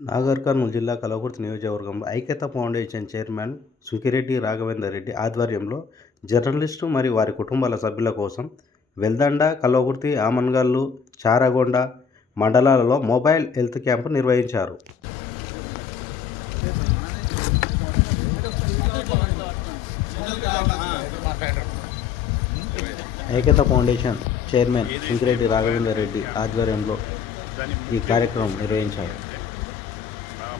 నాగర్ కర్నూలు జిల్లా కల్వకుర్తి నియోజకవర్గంలో ఐక్యత ఫౌండేషన్ చైర్మన్ సుంకిరెడ్డి రాఘవేందర్ రెడ్డి ఆధ్వర్యంలో జర్నలిస్టు మరియు వారి కుటుంబాల సభ్యుల కోసం వెల్దండ, కల్వకుర్తి, ఆమన్గల్లు, చారగొండ మండలాలలో మొబైల్ హెల్త్ క్యాంపు నిర్వహించారు. ఐక్యత ఫౌండేషన్ చైర్మన్ సుంకిరెడ్డి రాఘవేందర్ రెడ్డి ఆధ్వర్యంలో ఈ కార్యక్రమం నిర్వహించారు.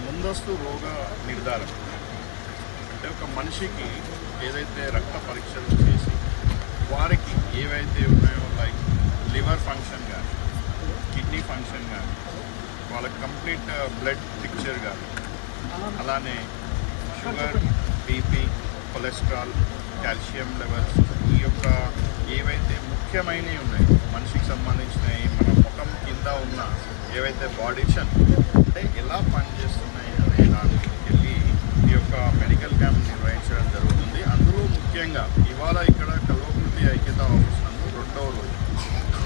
ముందస్తు రోగ నిర్ధారణ అంటే ఒక మనిషికి ఏదైతే రక్త పరీక్షలు చేసి వారికి ఏవైతే ఉన్నాయో లైక్ లివర్ ఫంక్షన్ కానీ, కిడ్నీ ఫంక్షన్ కానీ, వాళ్ళకి కంప్లీట్ బ్లడ్ పిక్చర్ కానీ, అలానే sugar, BP, cholesterol, calcium levels, ఈ యొక్క ఏవైతే ముఖ్యమైనవి ఉన్నాయో మనిషికి సంబంధించినవి, మన ముఖం కింద ఉన్న ఏవైతే బాడీషన్ అంటే ఎలా పనిచేస్తున్నాయి అనే దానికి వెళ్ళి ఈ యొక్క మెడికల్ క్యాంప్ నిర్వహించడం జరుగుతుంది. అందులో ముఖ్యంగా ఇవాళ ఇక్కడ కల్వకుర్తి ఐక్యత ఆఫీస్ నందు 2వ రోజు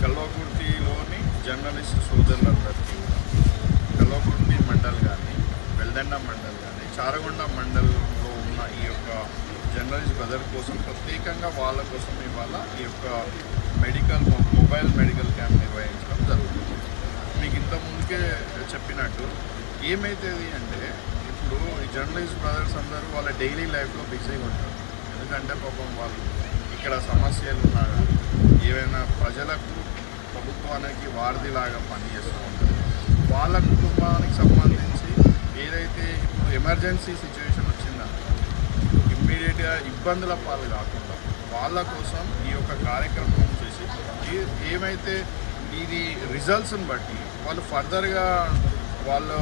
కల్వకుర్తిలోని జర్నలిస్ట్ సోదరులందరికీ కల్వకుర్తి మండల్ కానీ, వెల్దండ మండల్ కానీ, చారగొండ మండలంలో ఉన్న ఈ యొక్క జర్నలిస్ట్ బ్రదర్ కోసం ప్రత్యేకంగా వాళ్ళ కోసం ఇవాళ ఈ యొక్క మొబైల్ మెడికల్ క్యాంప్ నిర్వహించడం జరుగుతుంది. మీకు ఇంతకుముందుకే చెప్పినట్టు ఏమవుతుంది అంటే ఇప్పుడు ఈ జర్నలిస్ట్ బ్రదర్స్ అందరూ వాళ్ళ డైలీ లైఫ్లో బిజీగా ఉంటారు. ఎందుకంటే పాపం వాళ్ళు ఇక్కడ సమస్యలు ఉన్నా కానీ ఏవైనా ప్రజలకు ప్రభుత్వానికి వారధిలాగా పనిచేస్తూ ఉంటారు. వాళ్ళ కుటుంబానికి సంబంధించి ఏదైతే ఇప్పుడు ఎమర్జెన్సీ సిచ్యువేషన్ వచ్చిందో ఇమ్మీడియట్గా ఇబ్బందుల పాలు కాకుండా వాళ్ళ కోసం ఈ యొక్క కార్యక్రమం చేసి ఏమైతే ఇది రిజల్ట్స్ని బట్టి వాళ్ళు ఫర్దర్గా వాళ్ళు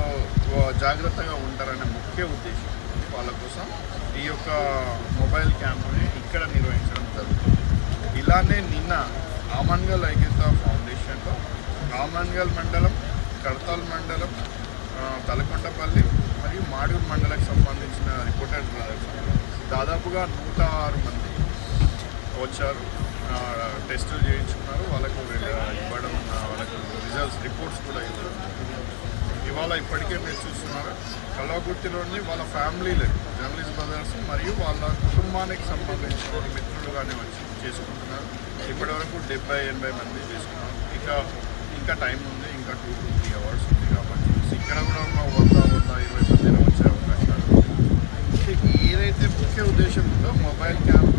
జాగ్రత్తగా ఉంటారనే ముఖ్య ఉద్దేశం వాళ్ళ కోసం ఈ యొక్క మొబైల్ క్యాంప్ని ఇక్కడ నిర్వహించడం జరుగుతుంది. ఇలానే నిన్న ఆమన్గల్ ఐక్యత ఫౌండేషన్లో ఆమన్గల్ మండలం, కడతాల్ మండలం, తలకొండపల్లి మరియు మాడూరు మండలకు సంబంధించిన రిపోర్టర్స్ దాదాపుగా 106 మంది వచ్చారు. టెస్టులు చేయించుకున్నారు. వాళ్ళకు ఇవ్వడం, వాళ్ళకు రిపోర్ట్స్ కూడా ఇవ్వడం. ఇవాళ ఇప్పటికే మీరు చూస్తున్నారు కల్వకుర్తిలోని వాళ్ళ ఫ్యామిలీలు జర్నలిస్ట్ బ్రదర్స్ మరియు వాళ్ళ కుటుంబానికి సంబంధించిన మిత్రులు కానీ వచ్చి చేసుకుంటున్నారు. ఇప్పటి వరకు 70-80 మంది చేసుకున్నారు. ఇంకా టైం ఉంది, ఇంకా 2-3 అవర్స్ ఉంది కాబట్టి ఇక్కడ కూడా ఉన్న 100-120 మందిలో వచ్చే అవకాశాలు. ఏదైతే ముఖ్య ఉద్దేశం ఉందో మొబైల్ క్యాంప్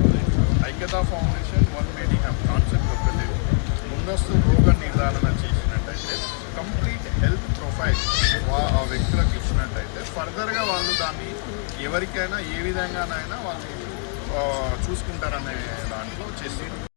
ఐక్యతా ఫౌండేషన్ వన్ మెడికల్ కాన్సెప్ట్ ఒకటి ముందస్తు రోగ నిర్ధారణ చేసినట్టయితే కంప్లీట్ హెల్త్ ప్రొఫైల్ ఆ వ్యక్తులకు ఇచ్చినట్టయితే ఫర్దర్గా వాళ్ళు దాన్ని ఎవరికైనా ఏ విధంగానైనా వాళ్ళు చూసుకుంటారనే దాంట్లో చేసి